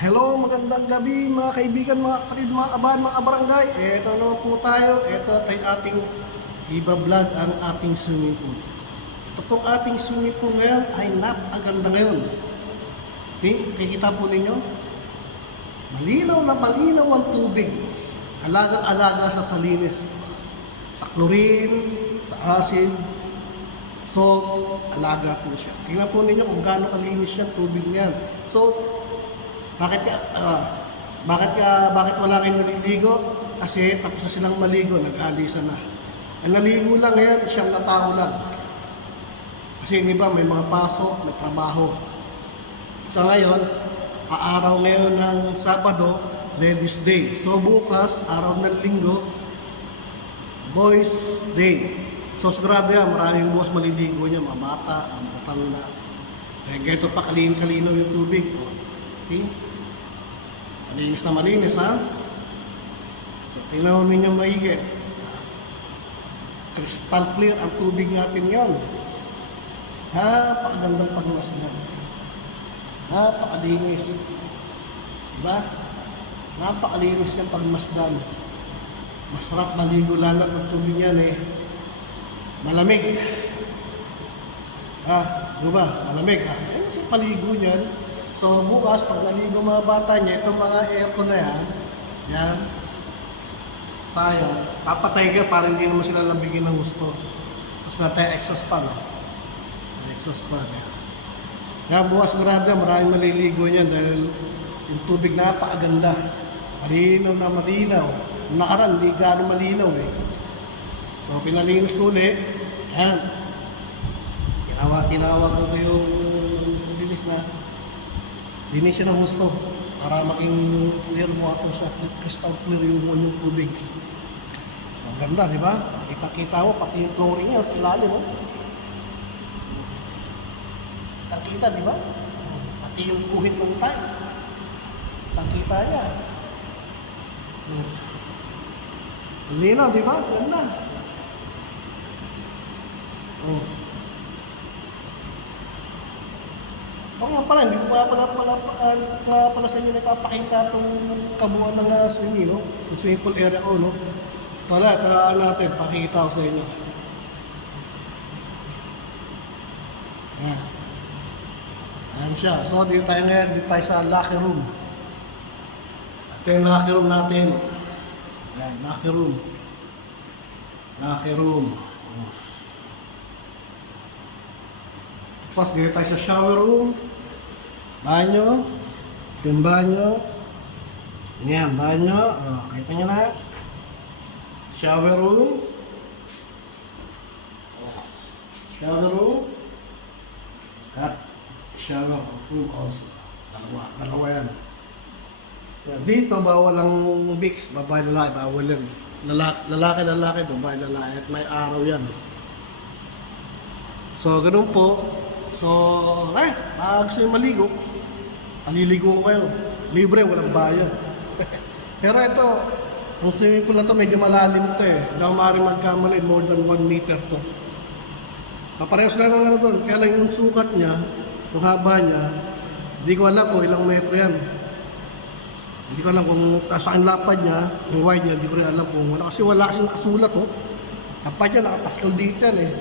Hello, magandang gabi mga kaibigan, mga kapatid, mga kabahan, mga kabarangay. Eto naman po tayo. Eto tayo ating iba-vlog ang ating swimming pool. Ito pong ating swimming pool ngayon ay napakaganda ngayon. Okay, kikita po ninyo. Malinaw na malinaw ang tubig. Alagang-alaga sa salinis. Sa chlorine, sa acid, salt, alaga po siya. Tingnan po ninyo kung gaano kalinis yung tubig niyan. So, bakit wala kayong naliligo? Kasi tapos na silang maligo, nag-alisa na. Ang naligo lang ngayon, siyang katao lang. Kasi di ba, may mga pasok, may trabaho. So ngayon, araw ngayon ng Sabado, Ladies Day. So bukas, araw ng Linggo, Boys Day. So sigurado yan, maraming bukas maliligo niya, mga bata, mga matanda. Kaya ganito pa kalinaw yung tubig. Okay? Malinis na malinis, ha? So, tingnan mo ninyo maigi. Crystal clear ang tubig natin yon. Napakagandang pagmasdan. Napakalinis. Diba? Napakalinis ng pagmasdan. Masarap maligo lalat ang tubig yan eh. Malamig. Diba? Malamig. Yan kasi paligo niyan. So bukas, pag naligo mga bata niya, itong mga aircon na yan, sayang, papatay ka para hindi naman sila nabigyan ng gusto. Tapos may tayo exhaust pan. Exhaust pan. Kaya bukas marami, maraming maliligo niyan dahil yung tubig napakaganda. Malinaw na malinaw. Nakaraan, hindi gano'ng malinaw eh. So pinalinis ko ulit. Yan. Tinawagan ko yung bilis na linis siya ng gusto para maging clear mo ato siya, crystal clear yung tubig. Ang ganda, di ba? Kita-kita mo, pati yung flooring niya sa ilalim mo. Kita, di ba? Pati yung guhit ng tiles. Kita niya. Lino, di ba? Ganda. Oo nga pala, hindi ko pala sa inyo napapakita itong kabuuan ng swimming, no? Yung swimming pool area ko, no? Pala, natin, pakikita ko sa inyo. Ayan. Ayan siya. So, dito tayo ngayon, dito tayo sa locker room. Ito yung locker room natin. Ayan, locker room. Locker room. Tapos, dito tayo sa shower room. Banyo. Yung banyo. Yan, banyo. Kita nyo na. Shower room. Shower room. At shower room also. Dalawa yan. Dito, bawal ang mix. Babae, lalaki, bawal yan. Lalaki, babae, lalaki. At may araw yan. So, ganun po. So, gusto yung maligo. Paliligo ko kayo. Libre, walang bayad. Pero ito, ang swimming pool na to medyo malalim to eh. Hindi ako maaaring magkamali, more than 1 meter to. Paparehos lang ang ano doon. Kaya lang yung sukat niya, yung haba niya, hindi ko alam kung ilang metro yan. Hindi ko alam kung saan lapad niya, yung wide niya, hindi ko rin alam kung wala. Kasi wala kasing nakasulat oh. Tapad niya, nakapascal dito yan eh.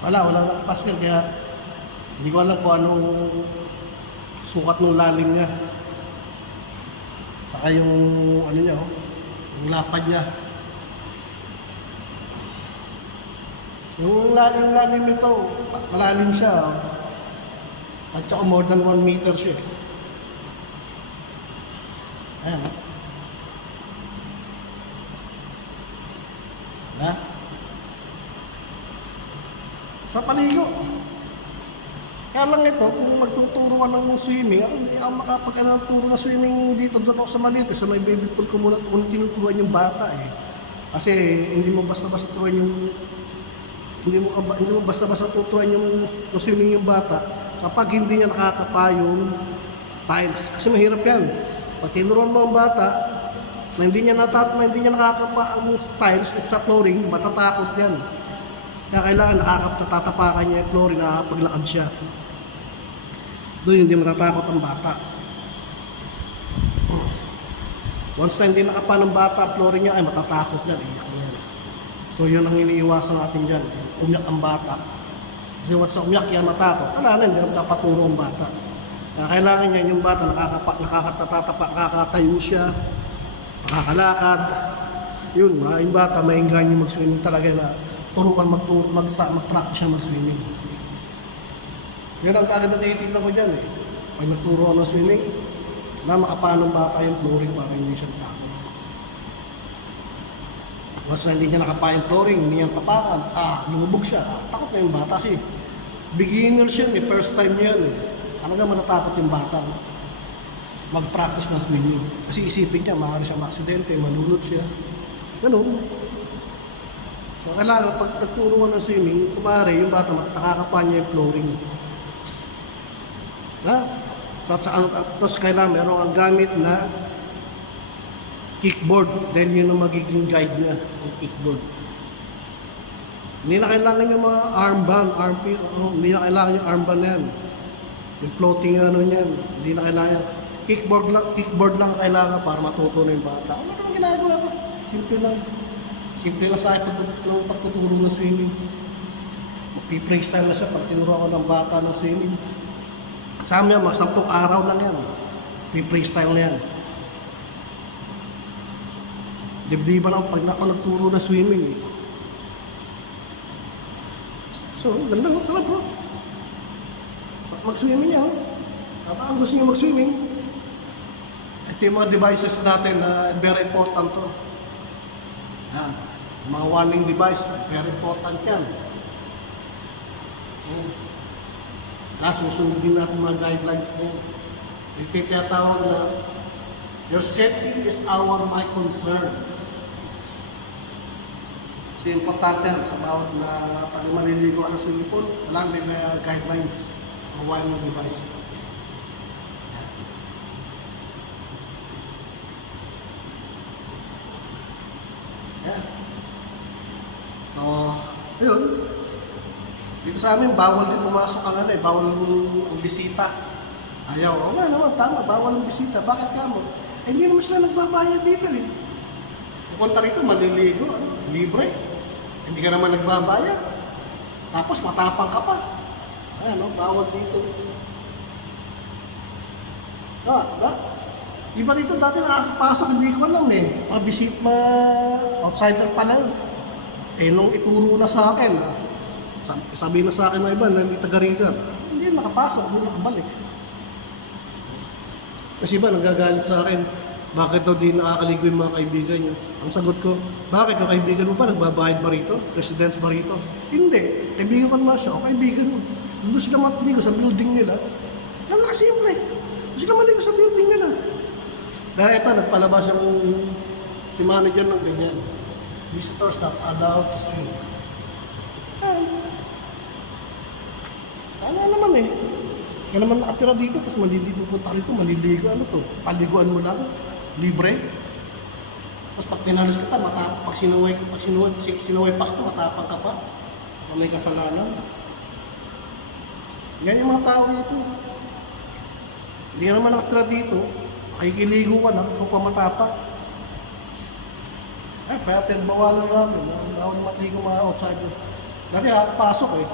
Wala nakapascal kaya hindi ko alam kung anong sukat ng lalim niya. Saka yung ano niya, yung lapad niya. Yung lalim nito, malalim siya. At saka more than 1 meter siya. Ayan, ha? Sa paligo. Kaya lang ito, kung magtuturo ka ng swimming, hindi ako makapag-turo na swimming dito doon ako sa Malite. Sa may baby pool ko muna tinuturuan yung bata eh. Kasi hindi mo basta-basta turuan yung hindi mo basta-basta tuturuan yung swimming yung bata kapag hindi niya nakakapa yung tiles. Kasi mahirap yan. Pag tinuruan mo ang bata na hindi niya nakakapa ang tiles sa flooring, matatakot yan. Kaya kailangan natatapakan niya yung flooring, nakakapaglakad siya. Doon hindi matatakot ang bata. Once na hindi nakapa ng bata, flooring niya, ay matatakot yan, iyak na yan. So yun ang iniiwasan natin dyan, umiyak ang bata. Kasi once na umiyak yan, matakot, wala na, hindi na magpapaturo ang bata. Kailangan niya yung bata, nakakatayo siya, nakakalakad. Yun, yung bata, mainggan yung mag-swimming talaga na turuan mag-practice siya mag-swimming. Yan ang kagad na tinitignan ko dyan eh. Pag nagturo ako ng swimming, na makapanong bata yung flooring para hindi siya takot. Once na hindi niya nakapa yung flooring, hindi niya tapakan, lumubog siya, takot na yung bata kasi beginner siya, first time yan eh. Talaga matatakot yung bata mag-practice ng swimming. Kasi isipin niya, maaari siya ma-aksidente, malunod siya. Ganun. So kailangan, pag nagturo ka ng swimming, kumari yung bata, nakakapa niya yung flooring. Tapos kailangan meron kang gamit na kickboard. Then yun ang magiging guide niya, yung kickboard. Hindi na kailangan yung mga armband, hindi na kailangan yung armband na yan. Yung floating ano niyan, hindi na kailangan. Kickboard lang kailangan para matuto na yung bata. Ano naman ginagawa ko? Simple lang. Simple lang sa akin pagtuturo ng swimming. Magpi-freestyle na siya pag tinuro ako ng bata ng swimming. Sa amin, mga 10 araw lang yan. Pre-freestyle na yan. Dibdiban ako pag nagturo na swimming. So, ganda ko, sarap po. Mag-swimming yan. Ang gusto niyo mag-swimming. Ito yung mga devices natin na very important to. Yan. Mga warning device, very important yan. Susundin natin mga guidelines na yun. Ito yung tinatawag na your safety is my concern. Kasi importante yan sa bawat na pag maliligo ka sa swimming pool, walang din na guidelines o warning device. Yan. So, ayun. Dito sa amin, bawal din pumasok ang bawal ang bisita. Ayaw, nga naman, tama, bawal ang bisita. Bakit ka mo? Hindi naman sila nagbabayad dito eh. Pupunta rito, maliligo, libre. Hindi ka naman nagbabayad. Tapos matapang ka pa. Bawal dito. Iba rito, dati nakakapasok, hindi ko alam eh. Outsider pa lang. Nung ituro na sa akin, sabi na sa akin ng iba na hindi taga-Riga, hindi nakapasok, hindi nakabalik. Kasi iba nagagalit sa akin, bakit daw di nakakaligo yung mga kaibigan nyo? Ang sagot ko, bakit yung kaibigan mo pa nagbabayad ba rito? Residence ba rito? Hindi, kaibigan ko naman siya, o kaibigan mo. Doon sila maligo sa building nila. Yan lang simple. Doon sila maligo sa building nila. Kaya ito, nagpalabas yung si manager ng ganyan. Visitors not allowed to swim. Ano naman eh. Kaya naman nakatira dito, tapos maliligo punta rito, maliligo, paliguan mo lang, libre. Tapos pag tinalos kita, pag sinuway pa kita, matapang ka pa. Kung may kasalanan. Yan yung mga tao dito. Hindi ka naman nakatira dito, makikiligo ka lang, ikaw pa matapang. Kaya pinagbawalan namin, bawal matligo mga outsider. Dati pasok eh.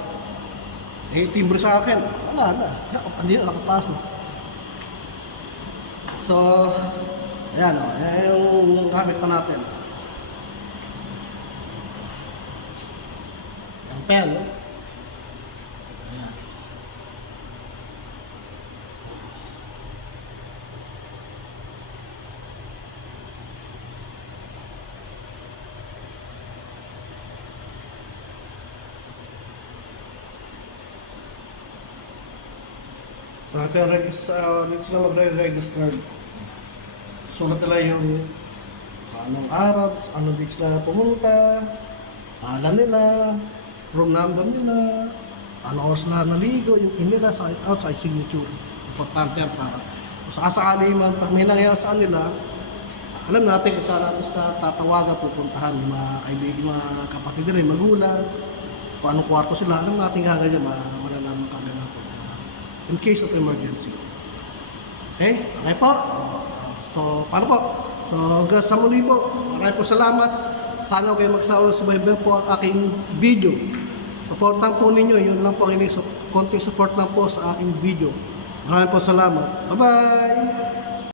Timbre sa akin, wala na. Hindi na nakapasok. So, ayan yung gamit pa natin. Yung pen, Ayan. So, dito sila magre-register. Sulat nila yung anong araw, anong date sila pumunta, alam nila, room number nila, anong oras sila naligo, yung in nila, outside signature. Importante yan para sa kasakali man, pag may nangyayari sa kanila, alam natin kung saan natin sila tatawagan, pupuntahan, yung mga kaibigan, mga kapatid nila, yung magulang, kung anong kwarto sila, alam natin kagad yan, malalaman kagad natin. In case of emergency. Okay? Okay po? So, paano po? So hanggang sa muli po, maraming po salamat. Sana kayo magsawa subaybayan po ang aking video. Supportan po ninyo, yun lang po ang konting support lang po sa aking video. Maraming po salamat. Bye-bye!